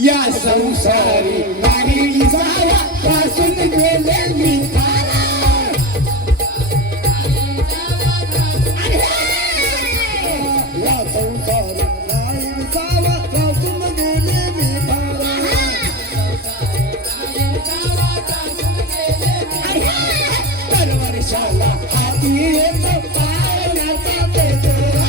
या संसारी नाही जावा पासून गेले मी या संसारी नाही जावा पासून गेले मी दर वर्षाला हाती येतो पाण्याचा पेटोरा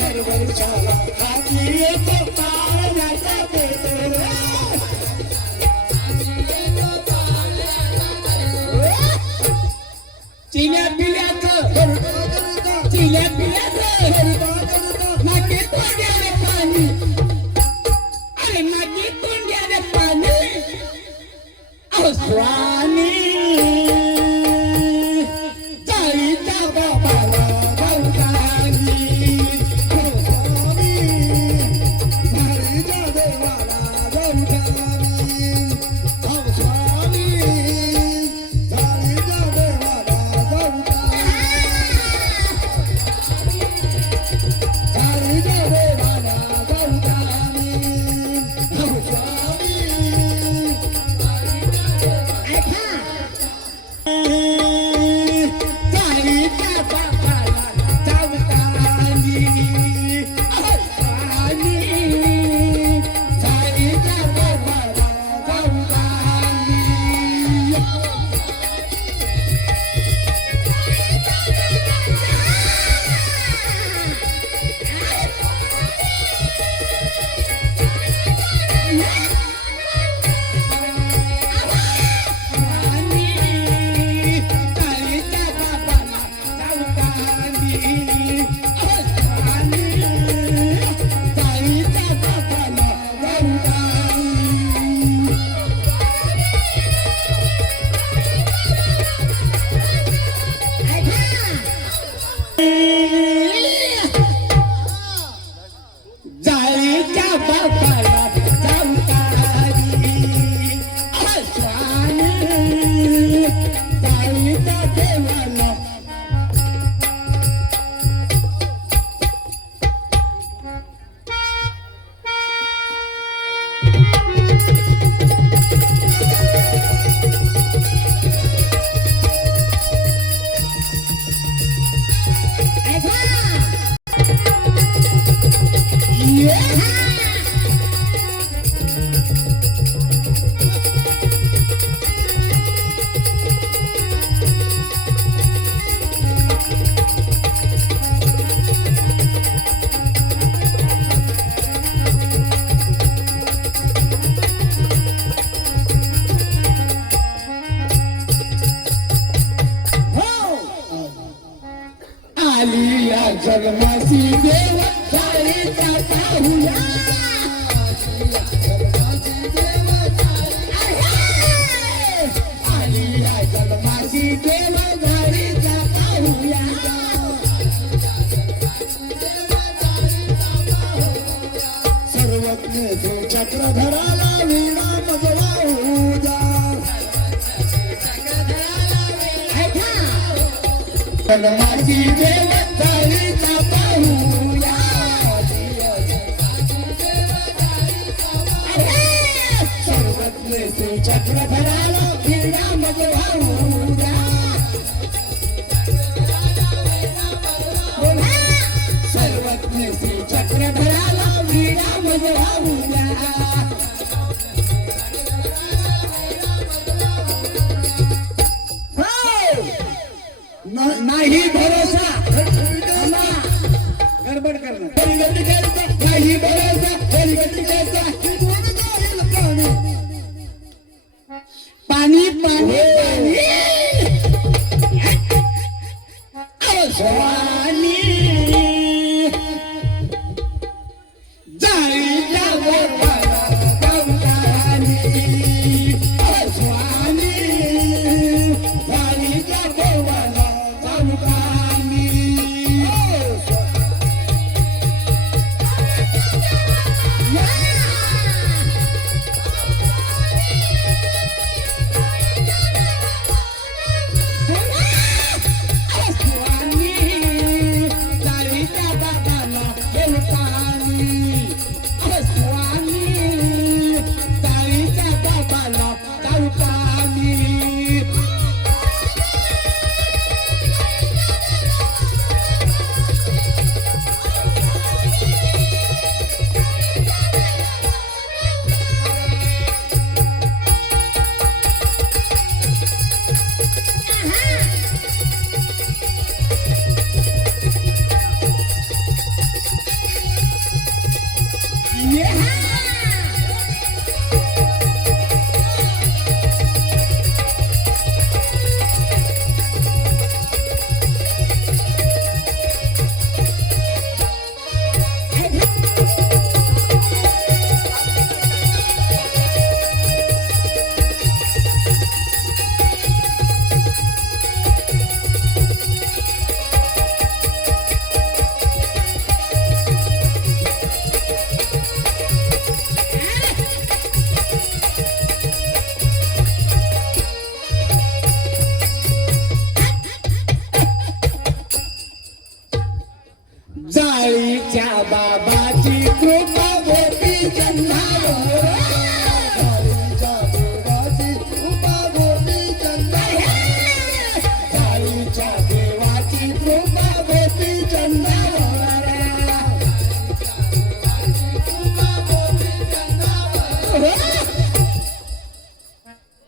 दरवर्षाला हाती येतो पाण्याचा पेटोरा चिल्या पिल्याचं चिल्या पिल्याचं नाके तोंड्याने पाणी अरे नाके तोंड्याने पाणी स्वामी चाळीचा बाबाला जन्मासी देव साईचा पाहुया आलिया जन्मासी देव घरीचा पाहुया सर्वज्ञ चक्रधराला वीणा मजवाऊ द्या जन्माची देव साईचा पाहुया सर्वज्ञ चक्रधराला वीणा मजवाऊ द्या सर्वज्ञ चक्रधराला वीणा मजवाऊ द्या नाही भरोसा गडबड करणं नाही भरोसा पाणी पाणी स्वामी जाळीच्या गोपाला स्वामी जाळीच्या गोपाला जाळीच्या बाबाची कृपा गोपी चंद्रावर जाळीच्या देवाची कृपा गोपी चंद्रावर जाळीच्या देवाची कृपा गोपी चंद्रावर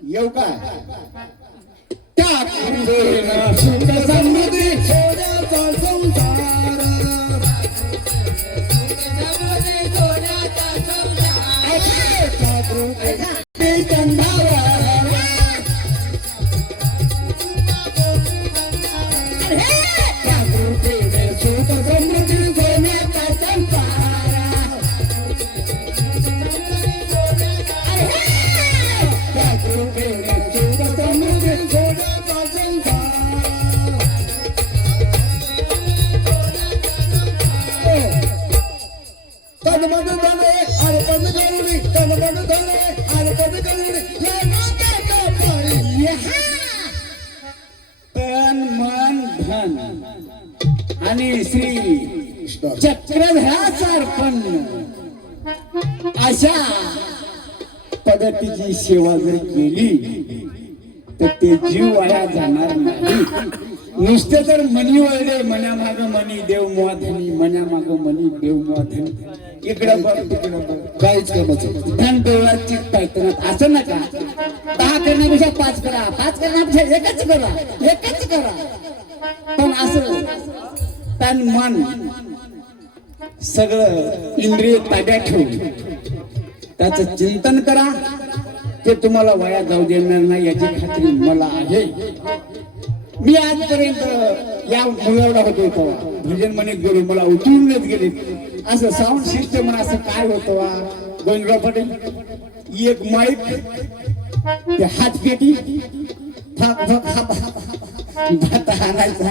येऊ का त्या कुंभेनं सुख समृद्धी सोन्याचा संसार तन मन धन आणि श्री चक्रधराचा अर्पण अशा पद्धतीची सेवा जर केली तर ते जीव वाया जाणार नाही. नुसते तर मनी वळले मन्या माग मनी देव मोधनी मन्या माग मनी देव मोधनी इकडं बघ तिकडं बघ काहीच कामाचं धन डोळ्याची पैतनात असं नका. 10 करण्यापेक्षा 5 करा 5 करण्यापेक्षा एकच करा पण असं तन मन सगळं इंद्रिय ताब्यात ठेवून त्याचं चिंतन करा. ते तुम्हाला वाया जाऊ देणार नाही याची खात्री मला आहे. मी आजपर्यंत या मुलाला होतो तेव्हा भजन म्हणत गेलो, मला उचलूनच गेले. असं साऊंड सिस्टम असं काय होतं वा गोविंदराव पाटील, एक माईक ते हात पेटी भात आणायचा.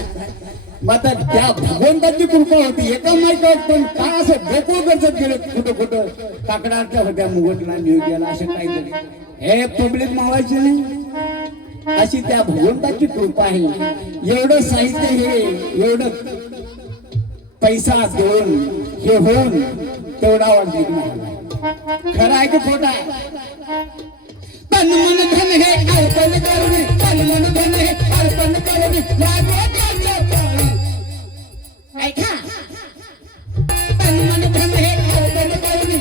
मग त्या भगवंताची कृपा होती एका माईकावर, पण काय असं डोकं गरजत गेलं कुठं कुठं काकडाच्या होत्या मुगटला नेऊ गेला असं काहीतरी. हे पब्लिक मावायची नाही, अशी त्या भगवंताची कृपा आहे. एवढं साहित्य हे एवढं पैसा देऊन हे होऊन तेवढा वाटत नाही. खरं आहे की खोटा आहे? तन मन धन हे अर्पण करणे, तन मन धन हे अर्पण करणे, ऐका, तन मन धन हे अर्पण करणे,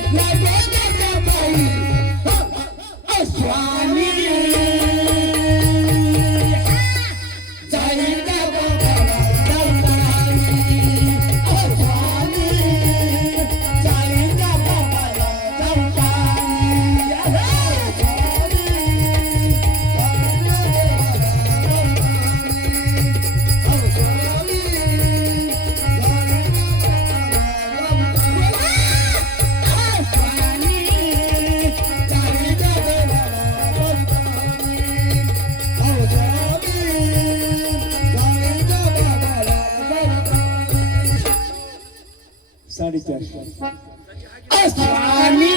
स्वामी साडेचारशे. स्वामी